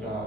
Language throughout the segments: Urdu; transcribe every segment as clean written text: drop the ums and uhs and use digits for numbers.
4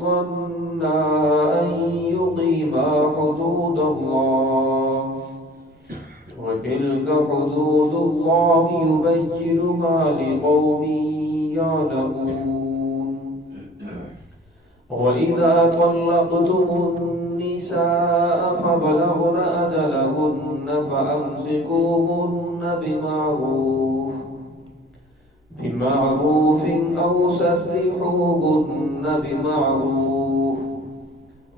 ظنا أن يقيما حدود الله وتلك حدود الله يبينها لقوم يعلمون وإذا طلقتم النساء فبلغن أجلهن فأمسكوهن بمعروف أو سرحوهن بمعروف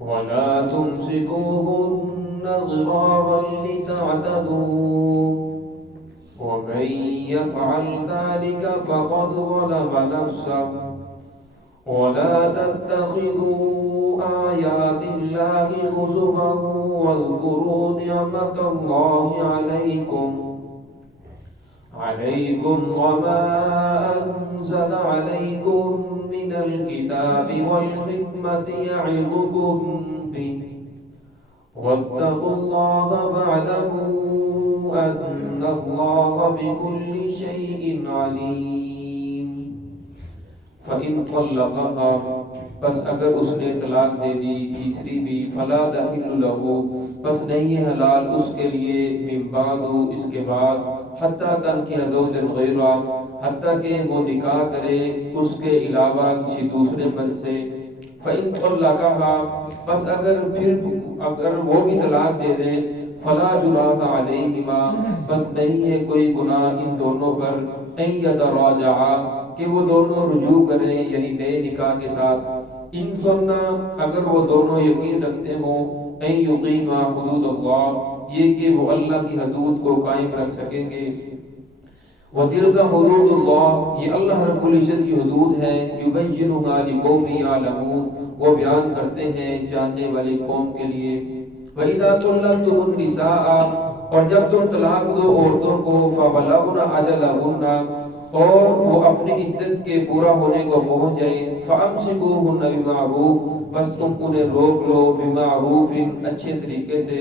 ولا تمسكوهن ضرارا لتعتدوا ومن يفعل ذلك فقد ظلم نفسه ولا تتخذوا آيات الله هزوا واذكروا نعمة الله عليكم وما أنزل عليكم من الكتاب والحكمة يعظكم به واتقوا الله واعلموا أن الله بكل شيء عليم فإن طلقها بس اگر اس نے طلاق دے دی تیسری بھی فلا تحل له بس نہیں ہے حلال اس کے لیے من بعد اس کے بعد حتیٰ تنکح زوجا غیرہ حتیٰ کہ وہ نکاح کرے اس کے علاوہ کسی دوسرے مرد سے فإن طلقها بس اگر وہ بھی طلاق دے دے فلا جناح علیہما بس نہیں ہے کوئی گناہ ان دونوں پر ان یتراجعا کہ وہ دونوں رجوع کریں یعنی نئے نکاح کے ساتھ ان سننا اگر وہ دونوں یقین رکھتے ہوں ان یقیما حدود اللہ یہ کہ وہ اللہ کی حدود کو قائم رکھ سکیں گے وَتِلْكَ حُدُودُ اللَّهِ یہ اللہ رب العزت کی حدود ہے يُبَيِّنُهَا لِقَوْمٍ يَعْلَمُونَ وہ بیان کرتے ہیں جاننے والے قوم کے لیے وَإِذَا طَلَّقْتُمُ النِّسَاءَ اور جب تم طلاق دو عورتوں کو فَبَلَغْنَ أَجَلَهُنَّ اور وہ اپنی عدت کے پورا ہونے کو پہنچ جائیں فَأَمْسِكُوهُنَّ بِمَعْرُوفٍ بس تم انہیں روک لو بِمَعْرُوفٍ اچھے طریقے سے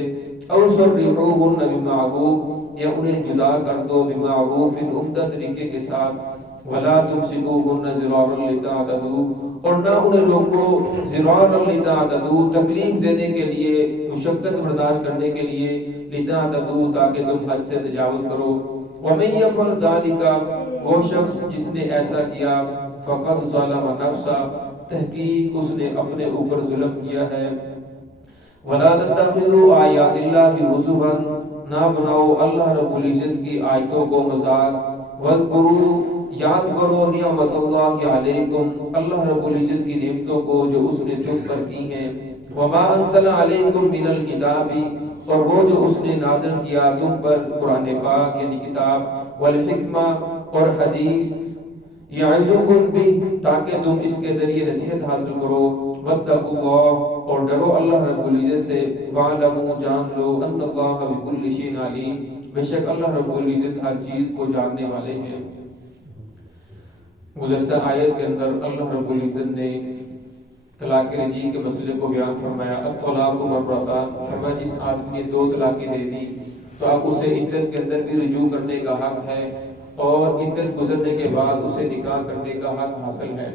أَوْ سَرِّحُوهُنَّ بِمَعْرُوفٍ یا انہیں جدا کر دو بِمَعْرُوفٍ عمدہ طریقے کے ساتھ وَلَا تُمْسِكُوهُنَّ ضِرَارًا لِتَعْتَدُوا اور نہ انہیں روکو ضِرَارًا لِتَعْتَدُوا تکلیف دینے کے لیے مشقت برداشت کرنے کے لیے لِتَعْتَدُوا تاکہ تم حد سے تجاوز کرو وَمَن يَفْعَلْ ذَلِكَ وہ شخص جس نے ایسا کیا فقد ظلم نفسا تحقیق اس نے اپنے اوپر ظلم کیا ہے وَلَا تَتَّخِذُوا آیَاتِ اللَّهِ هُزُوًا نہ بناؤ اللہ رب العزت کی آیتوں کو مذاق وَاذْكُرُوا یاد کرو نعمت اللہ علیکم اللہ رب العزت کی نعمتوں کو جو اس نے تم پر کی ہیں وَمَا أَنزَلَ عَلَيْكُم مِّنَ الْكِتَابِ اور وہ جو اس نے نازل کیا تم پر قرآن پاک یعنی کتاب والحکمہ اور حدیث یعظکم بہ تاکہ تم اس کے ذریعے نصیحت حاصل کرو واتقوا اللہ اور ڈرو اللہ رب العزت سے وَاعْلَمُوا جان لو ان اللہ بكل شيء علیم بے شک اللہ رب العزت ہر چیز کو جاننے والے ہیں گزشتہ آیت کے اندر اللہ رب العزت نے طلاق رجعی کے مسئلے کو بیان فرمایا الطلاق مرتان فرمایا جس آدمی نے 2 طلاقیں دے دی تو اب اسے عدت کے اندر بھی رجوع کرنے کا حق ہے اور عدت گزرنے کے بعد اسے نکاح کرنے کا حق حاصل ہے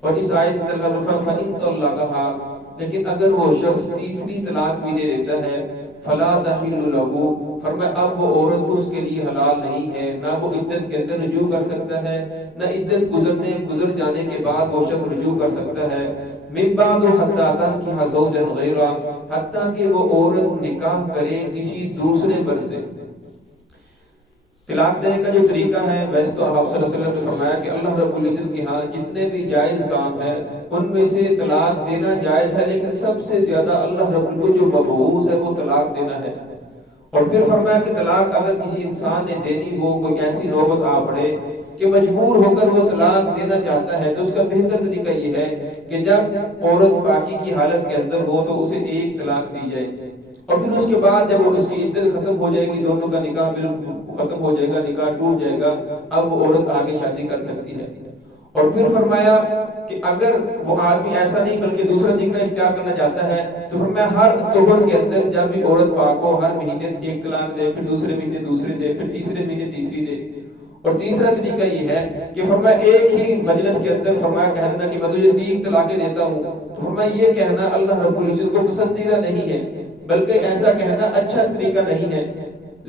اور اس آیت کے اندر فَإِن طَلَّقَهَا لیکن اگر وہ شخص تیسری طلاق بھی دے دیتا ہے فَلَا تَحِلُّ لَهُ فرمایا اب وہ عورت اس کے لیے حلال نہیں ہے نہ وہ عدت کے اندر رجوع کر سکتا ہے نہ عدت گزر جانے کے بعد وہ شخص رجوع کر سکتا ہے من بعد حتی تنکح زوجا غیرہ حتیٰ کہ وہ عورت نکاح کرے کسی دوسرے مرد سے طلاق دینے کا جو طریقہ ہے ویسے تو آپ صلی اللہ علیہ وسلم نے فرمایا کہ اللہ رب العزت کے ہاں جتنے بھی جائز کام ہیں ان میں سے طلاق دینا جائز ہے لیکن سب سے زیادہ اللہ رب کو جو مبعوث ہے وہ طلاق دینا ہے اور پھر فرمایا کہ طلاق اگر کسی انسان نے دینی ہو کوئی ایسی نوبت آ پڑے کہ مجبور ہو کر وہ طلاق دینا چاہتا ہے تو اس کا بہتر طریقہ یہ ہے کہ جب عورت باقی کی حالت کے اندر ہو تو اسے 1 طلاق دی جائے اور پھر اس کے بعد جب وہ اس کی عدت ختم ہو جائے گی دونوں کا نکاح بالکل ختم ہو جائے گا نکاح ٹوٹ جائے گا اب وہ عورت آگے شادی کر سکتی ہے اور پھر فرمایا کہ اگر وہ آدمی ایسا نہیں بلکہ دوسرا طریقہ اختیار کرنا چاہتا ہے تو فرمایا ہر طہر کے اندر جب بھی عورت پاک ہو ہر مہینے 1 طلاق دے پھر دوسرے مہینے دوسرے دے پھر تیسرے مہینے تیسری دے اور تیسرا طریقہ یہ ہے کہ فرمایا ایک ہی مجلس کے اندر فرمایا کہہ دینا کہ میں تجھے 3 طلاقیں دیتا ہوں تو فرمایا یہ کہنا اللہ رب العزت کو پسندیدہ نہیں ہے، بلکہ ایسا کہنا اچھا طریقہ نہیں ہے۔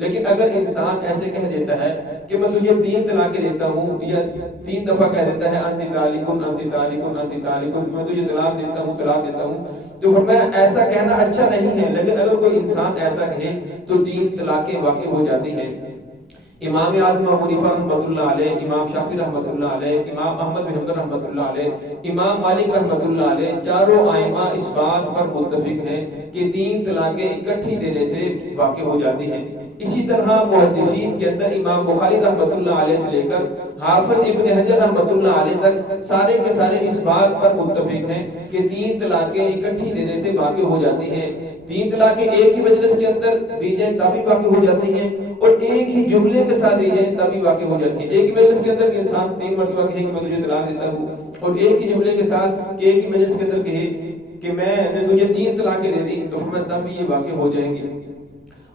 لیکن اگر انسان ایسے کہہ دیتا ہے کہ میں تجھے 3 طلاقیں دیتا ہوں، یا 3 دفعہ کہہ دیتا ہے انتی طالقن انتی طالقن انتی طالقن، میں تجھے طلاق دیتا ہوں طلاق دیتا ہوں، تو فرمایا ایسا کہنا اچھا نہیں ہے۔ لیکن اگر کوئی انسان ایسا کہے تو 3 طلاقیں واقع ہو جاتی ہیں۔ امام اعظم ابو حنیفہ رحمۃ اللہ علیہ، امام شافعی رحمۃ اللہ علیہ، امام احمد بن حنبل رحمۃ اللہ علیہ، امام مالک رحمۃ اللہ علیہ، چاروں ائمہ اس بات پر متفق ہیں کہ 3 طلاقیں اکٹھی دینے سے واقع ہو جاتی ہیں۔ اسی طرح محدثین کے اندر امام بخاری رحمۃ اللہ علیہ سے لے کر حافظ ابن حجر رحمۃ اللہ علیہ تک سارے کے سارے اس بات پر متفق ہیں کہ 3 طلاقیں اکٹھی دینے سے واقع ہو جاتی ہیں۔ 3 طلاقیں ایک ہی مجلس کے اندر دی جائیں تبھی واقع ہو جاتی ہیں، اور ایک ہی جملے کے ساتھ دی جائیں تبھی واقع ہو جاتی ہیں۔ ایک ہی مجلس کے اندر انسان 3 مرتبہ کہے کہ میں تجھے طلاق دیتا ہوں، اور ایک ہی جملے کے ساتھ کہ ایک ہی مجلس کے اندر کہے کہ میں نے تجھے 3 طلاقیں دے دی، تو فرمایا تب بھی یہ واقع ہو جائیں گی۔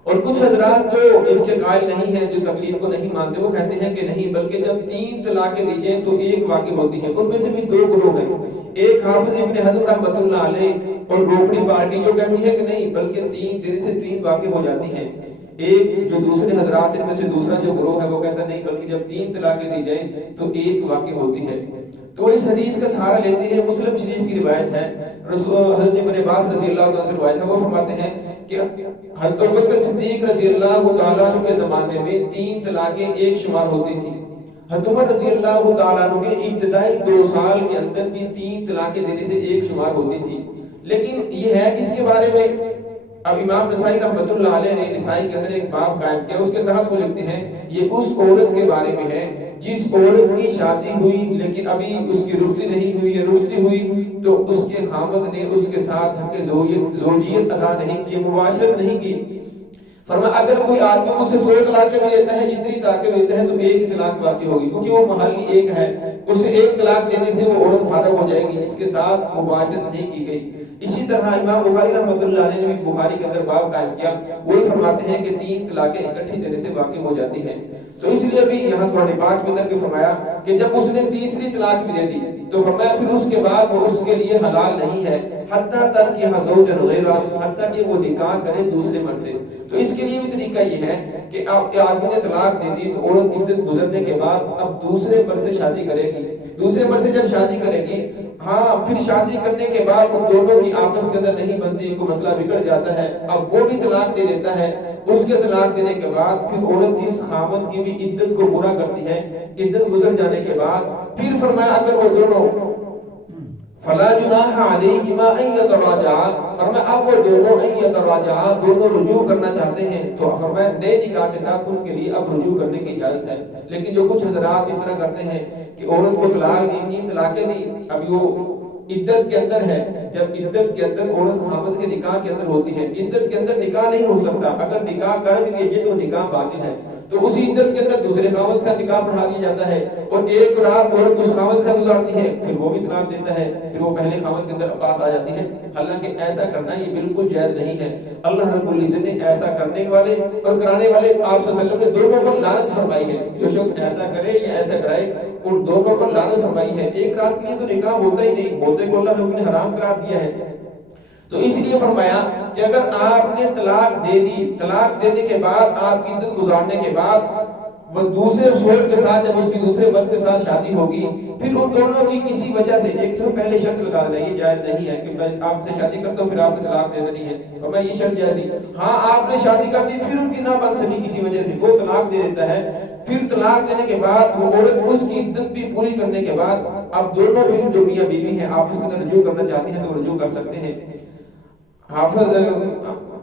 اور کچھ حضرات جو اس کے قائل نہیں ہیں، جو تقلید کو نہیں مانتے، وہ کہتے ہیں کہ نہیں، بلکہ جب 3 طلاقیں دی جائیں تو ایک واقع ہوتی ہیں۔ ان میں سے بھی 2 گروہ ہیں، ایک حافظ ابن حزم رحمۃ اللہ علیہ اور روکڑی پارٹی جو کہتی ہے کہ نہیں، بلکہ 3 دن سے 3 واقع ہو جاتی ہیں۔ ایک جو دوسرے حضرات ان میں سے دوسرا جو گروہ ہے وہ کہتا نہیں، بلکہ جب 3 طلاقیں دی جائیں تو ایک واقع ہوتی ہے۔ تو اس حدیث کا سہارا لیتے ہیں، مسلم شریف کی روایت ہے، حضرت ابن عباس رضی اللہ عنہ سے روایت ہے، وہ فرماتے ہیں کہ حضرت ابوبکر صدیق رضی اللہ تعالیٰ عنہ کے زمانے میں 3 طلاقیں ایک شمار ہوتی تھی۔ حضرت عمر رضی اللہ تعالیٰ عنہ کے ابتدائی 2 سال کے اندر بھی 3 طلاقیں دینے سے ایک شمار ہوتی تھی۔ لیکن یہ ہے کس کے بارے میں؟ اب امام نسائی رحمۃ اللہ علیہ نے نسائی کے اندر ایک باب قائم کیا، اس کے تحت وہ لکھتے ہیں یہ اس عورت کے بارے میں ہے جس عورت کی شادی ہوئی لیکن ابھی اس کی رخصتی نہیں ہوئی یا رخصتی ہوئی تو اس کے خاوند نے اس کے ساتھ حق زوجیت ادا نہیں کی، مباشرت نہیں کی۔ فرمایا اگر کوئی آدمی مجھ سے 100 طلاقیں بھی دیتا ہے، جتنی طلاقیں دیتا ہے، تو ایک ہی طلاق باقی ہوگی، کیونکہ وہ محلی ایک ہے، اسے ایک طلاق دینے سے وہ عورت فارغ ہو جائے گی، اس کے ساتھ مباشرت نہیں کی گئی۔ اسی طرح امام بخاری رحمۃ اللہ علیہ نے بھی بخاری کے اندر باب قائم کیا، وہی فرماتے ہیں کہ 3 طلاقیں اکٹھی دینے سے واقع ہو جاتی ہیں۔ تو اس لیے بھی یہاں قرآن پاک کے اندر بھی فرمایا کہ جب اس نے تیسری طلاق بھی دے دی تو فرمایا پھر اس کے بعد وہ اس کے لیے حلال نہیں ہے حتیٰ تک کہ زوجا غیرہ، حتیٰ کہ وہ نکاح کرے دوسرے مرد سے۔ تو اس کے لیے بھی طریقہ یہ ہے کہ اب آدمی نے طلاق دے دی تو عورت عدت گزرنے کے بعد اب دوسرے مرد سے شادی کرے گی، دوسرے مرد سے جب شادی کرے گی، ہاں پھر شادی کرنے کے بعد ان دونوں کی آپس کے اندر نہیں بنتی، کوئی مسئلہ بگڑ جاتا ہے، اب وہ بھی طلاق دے دیتا ہے۔ اس کے طلاق دینے کے بعد پھر عورت اس خاوند کی بھی عدت کو پورا کرتی ہے، عدت گزر جانے کے بعد پھر فرمایا اگر وہ دونوں فلا جناح علیہما ان یتراجعا، فرمایا اب وہ دونوں ان یتراجعا دونوں رجوع کرنا چاہتے ہیں تو فرمایا نئے نکاح کے ساتھ ان کے لیے اب رجوع کرنے کی اجازت ہے۔ لیکن جو کچھ حضرات اس طرح کرتے ہیں کہ عورت کو طلاق دی، 3 طلاقیں دی، اب وہ عدت کے اندر ہے، جب عدت کے اندر عورت خاوند کے نکاح کے اندر ہوتی ہے، عدت کے اندر نکاح نہیں ہو سکتا، اگر نکاح کر بھی دیے تو نکاح باطل ہے، تو اسی عدت کے اندر دوسرے خاوند سے نکاح پڑھا دیا جاتا ہے اور ایک رات عورت اس خاوند سے گزارتی ہے، پھر وہ بھی طلاق دیتا ہے، پھر وہ پہلے خاوند کے اندر پاس آ جاتی ہے۔ حالانکہ ایسا کرنا یہ بالکل جائز نہیں ہے۔ اللہ رب العزت نے ایسا کرنے والے اور کرانے والے آپ صلی اللہ علیہ وسلم نے دونوں پر لعنت فرمائی ہے، جو شخص ایسا کرے یا ایسا کرائے ان دونوں پر لعنت فرمائی ہے۔ ایک رات کے لیے تو نکاح ہوتا ہی نہیں، ہوتے کو اللہ نے حرام قرار دیا ہے۔ تو اس لیے فرمایا کہ اگر آپ نے طلاق دے دی، طلاق دینے کے بعد آپ کی عدت گزارنے کے بعد وہ دوسرے شوہر کے ساتھ جب اس کی دوسرے مرد کے ساتھ شادی ہوگی، پھر ان دونوں کی کسی وجہ سے ایک تو پہلے شرط لگا دینا یہ جائز نہیں ہے کہ میں آپ سے شادی کرتا ہوں پھر آپ نے طلاق دے دینی ہے، تو میں یہ شرط جائز نہیں۔ ہاں آپ نے شادی کر دی پھر ان کی نہ بن سکی کسی وجہ سے، وہ طلاق دے دیتا ہے، پھر طلاق دینے کے بعد وہ عورت اس کی عدت بھی پوری کرنے کے بعد اب دونوں پھر جو میاں بیوی ہیں آپ اس کے اندر رجوع کرنا چاہتی ہیں تو وہ رجوع کر سکتے ہیں۔ حافظ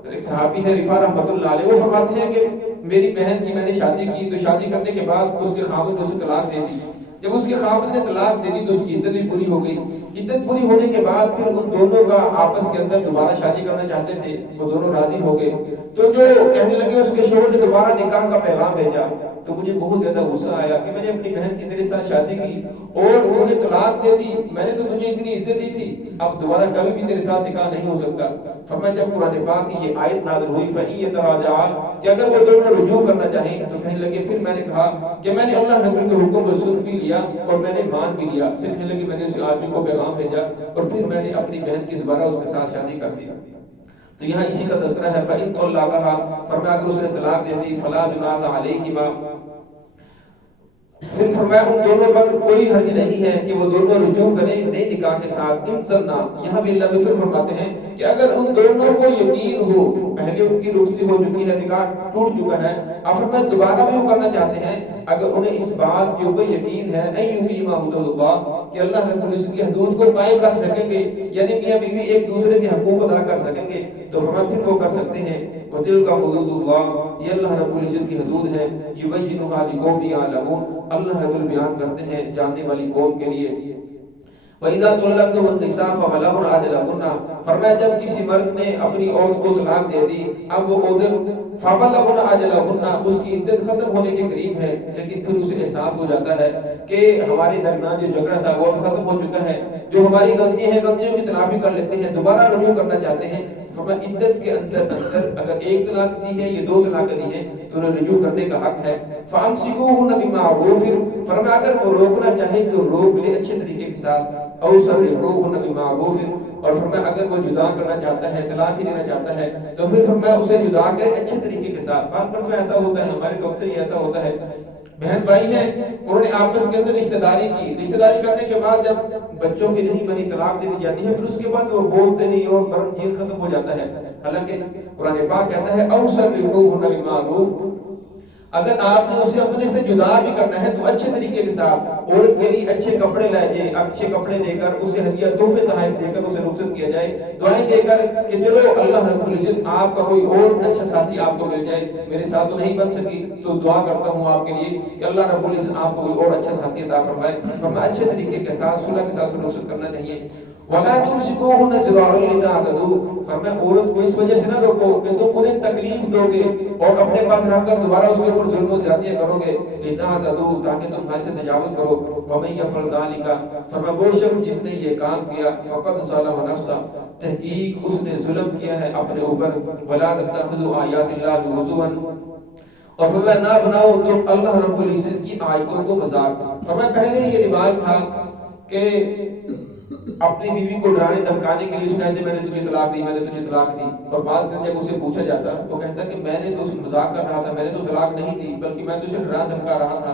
ایک صحابی ہے رفاع رحمۃ اللہ علیہ، وہ فرماتے ہیں کہ میری بہن کی میں نے شادی کی تو شادی کرنے کے بعد اس کے خاوند نے اسے طلاق دے دی، جب اس کے خاوند نے طلاق دے دی تو اس کی عدت بھی پوری ہو گئی، عدت پوری ہونے کے بعد پھر ان دونوں کا آپس کے اندر دوبارہ شادی کرنا چاہتے تھے، وہ دونوں راضی ہو گئے، تو جو کہنے لگے اس کے شوہر نے دوبارہ نکاح کا پیغام بھیجا تو مجھے بہت زیادہ غصہ آیا کہ میں نے اپنی بہن کی تیرے ساتھ شادی کی اور تو نے طلاق دے دی، میں نے تو تجھے اتنی عزت دی تھی، اب دوبارہ کبھی بھی تیرے ساتھ نکاح نہیں ہو سکتا۔ فرمایا جب قرآن پاک کی یہ آیت نازل ہوئی فَإِن يَتَرَاجَعَا کہ اگر وہ دونوں رجوع کرنا چاہیں تو کہنے لگے، پھر میں نے کہا کہ میں نے اللہ رب کے حکم کو سن بھی لیا اور میں نے مان بھی لیا، پھر کہنے لگے میں نے اس آدمی کو پیغام بھیجا اور پھر میں نے اپنی بہن کی دوبارہ اس کے ساتھ شادی کر دی۔ تو یہاں اسی کا تذکرہ ہے فَإِن طَلَّقَهَا فرمایا اگر اس نے طلاق دے دی فَلَا جُنَاحَ عَلَيْهِمَا پھر فرمایا ان دونوں پر کوئی حرج نہیں ہے کہ وہ دونوں رجوع کریں نئے نکاح کے ساتھ۔ انسرنا یہاں بھی اللہ پھر فرماتے ہیں کہ اگر ان دونوں کو یقین ہو، پہلے ان کی رخصتی ہو چکی ہے، نکاح ٹوٹ چکا ہے، اب فرمایا دوبارہ بھی وہ کرنا چاہتے ہیں، اگر انہیں اس بات کے اوپر یقین ہے ان یقیما حدود اللہ کہ اللہ رب العزت کی حدود کو قائم رکھ سکیں گے، یعنی میاں بیوی ایک دوسرے کے حقوق ادا کر سکیں گے، تو فرمایا پھر وہ کر سکتے ہیں۔ وَتِلْكَ حُدُودُ اللَّهِ یہ اللہ رب العزت کی حدود ہیں، يُبَيِّنُهَا لِقَوْمٍ يَعْلَمُونَ اللہ رب بیان کرتے ہیں جاننے والی قوم کے لیے۔ وَإِذَا طَلَّقْتُمُ النِّسَاءَ فَبَلَغْنَ أَجَلَهُنَّ فرمایا جب کسی مرد نے اپنی عورت کو طلاق دے دی، اب وہ عورت فَبَلَغْنَ أَجَلَهُنَّ اس کی عدت ختم ہونے کے قریب ہے، لیکن پھر اسے احساس ہو جاتا ہے کہ ہمارے درمیان جو جھگڑا تھا وہ ختم ہو چکا ہے، جو ہماری غلطیاں ہیں غلطیوں کی تلافی کر لیتے ہیں، دوبارہ رجوع کرنا چاہتے ہیں، فرمایا عدت کے اندر اگر ایک طلاق دی ہے یا دو طلاق دی ہے تو انہیں رجوع کرنے کا حق ہے۔ فَأَمْسِكُوهُنَّ بِمَعْرُوفٍ فرمایا اگر وہ روکنا چاہے تو روک لے اچھے طریقے کے ساتھ، او سرحوهن بمعروف اور فرمایا اگر وہ جدا کرنا چاہتا ہے، طلاق ہی دینا چاہتا ہے تو پھر فرمایا اسے جدا کرے اچھے طریقے کے ساتھ۔ بعض مرتبہ ایسا ہوتا ہے، ہمارے تو اکثر ہی ایسا ہوتا ہے، بہن بھائی ہیں انہوں نے آپس کے اندر رشتہ داری کی، رشتہ داری کرنے کے بعد جب بچوں کی نہیں بنی طلاق دے دی جاتی ہے، پھر اس کے بعد وہ بولتے نہیں اور برم جیل ختم ہو جاتا ہے، حالانکہ قرآن پاک کہتا ہے او سرحوهن بمعروف اگر آپ نے اسے اپنے سے جدا بھی کرنا ہے تو اچھے طریقے کے ساتھ، عورت کے لیے اچھے کپڑے لائے جائیں، اچھے کپڑے دے کر اسے ہدیہ تحفے تحائف دے کر اسے رخصت کیا جائے، دعائیں دے کر کہ چلو اللہ رب العزت آپ کا کوئی اور اچھا ساتھی آپ کو مل جائے، میرے ساتھ تو نہیں بن سکی تو دعا کرتا ہوں آپ کے لیے کہ اللہ رب العزت آپ کو کوئی اور اچھا ساتھی عطا فرمائے۔ فرمایا اچھے طریقے کے ساتھ صلح کے ساتھ رخصت کرنا چاہیے۔ وَلَا تُمْسِكُوهُنَّ ضِرَارًا لِتَعْتَدُوا فرمایا عورت کو اس وجہ سے نہ روکو کہ تم انہیں تکلیف دو گے اور اپنے پاس رکھ کر دوبارہ اس کے اوپر ظلم و زیادتیاں کرو گے، لِتَعْتَدُوا تاکہ تم حد سے تجاوز کرو۔ وَمَن يَفْعَلْ ذَلِكَ فرمایا وہ شخص جس نے یہ کام کیا فقد ظلم نفسہ تحقیق اس نے ظلم کیا ہے اپنے اوپر۔ وَلَا تَتَّخِذُوا آیَاتِ اللَّهِ هُزُوًا اور فرمایا نہ بناؤ تم اللہ رب العزت کی آیتوں کو مذاق۔ فرمایا پہلے یہ رواج تھا کہ اپنی بیوی کو ڈرانے دھمکانے کے لیے اس کہتے میں نے تجھے طلاق دی، میں نے تجھے طلاق دی، اور بعد میں جب اسے پوچھا جاتا وہ کہتا کہ میں نے تو اسے مذاق کر رہا تھا، میں نے تو طلاق نہیں دی بلکہ میں تجھے ڈرا دھمکا رہا تھا۔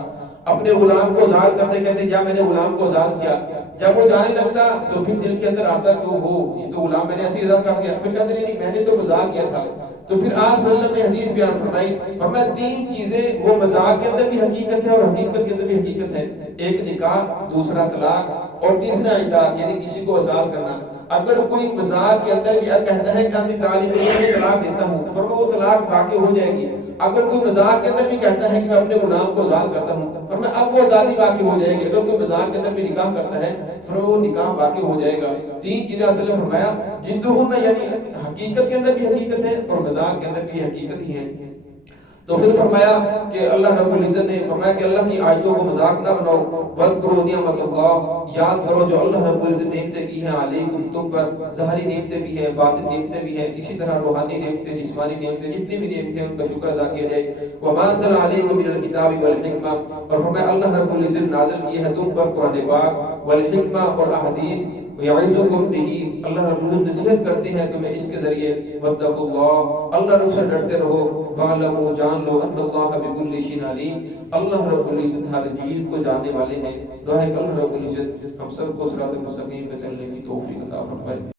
اپنے غلام کو آزاد کرتے کہتے جا میں نے غلام کو آزاد کیا، جب وہ جانے لگتا تو پھر دل کے اندر آتا کہ وہ یہ تو غلام میں نے ایسے آزاد کر دیا، پھر کہتے نہیں میں نے تو مذاق کیا تھا۔ تو پھر آپ صلی اللہ علیہ وسلم نے حدیث بیان فرمائی، فرمایا تین چیزیں وہ مذاق کے اندر بھی حقیقت ہے اور حقیقت کے اندر بھی حقیقت ہے، ایک نکاح، دوسرا طلاق اور تیسرا عتاق یعنی کسی کو آزاد کرنا۔ اگر کوئی مذاق کے اندر بھی کہتا ہے کہ میں طلاق دیتا ہوں تو فرمایا وہ طلاق واقع ہو جائے گی۔ اگر کوئی مذاق کے اندر بھی کہتا ہے کہ میں اپنے غلام کو آزاد کرتا ہوں فرمایا اب وہ آزادی واقع ہو جائے گی۔ اگر کوئی مذاق کے اندر بھی نکاح کرتا ہے فرمایا وہ نکاح واقع ہو جائے گا۔ تین چیزیں اصل میں فرمایا جدہن یعنی حقیقت کے اندر بھی حقیقت ہے اور مذاق کے اندر بھی حقیقت ہی ہے۔ تو پھر فرمایا کہ اللہ رب العزت نے فرمایا کہ اللہ کی آیتوں کو مذاق نہ بناؤ، وَاذْكُرُوا نِعْمَتَ اللَّهِ یاد کرو جو اللہ رب العزت نعمتیں کی ہیں علیکم تم پر، ظاہری نعمتیں بھی ہیں باطن نعمتیں بھی ہیں، اسی طرح روحانی نعمتیں جسمانی نعمتیں جتنی بھی نعمتیں ہیں ان کا شکر ادا کیا جائے۔ وَمَا أَنزَلَ عَلَيْكُم مِّنَ الْكِتَابِ وَالْحِكْمَةِ اور فرمایا اللہ رب العزت نازل کیے ہیں تم پر قرآن پاک والحکمہ اور احادیث، وَيَعِظُكُم بِهِ اللہ رب العزت نصیحت کرتے ہیں تمہیں اس کے ذریعے، وَاتَّقُوا اللَّهَ اللہ رب سے ڈرتے رہو، وَاعْلَمُوا جان لو أَنَّ اللَّهَ بِكُلِّ شَيْءٍ عَلِيمٌ اللہ رب العزت ہر چیز کو جاننے والے ہیں۔ دعا ہے کہ اللہ رب العزت ہم سب کو صراط مستقیم پہ چلنے کی توفیق عطا فرمائے۔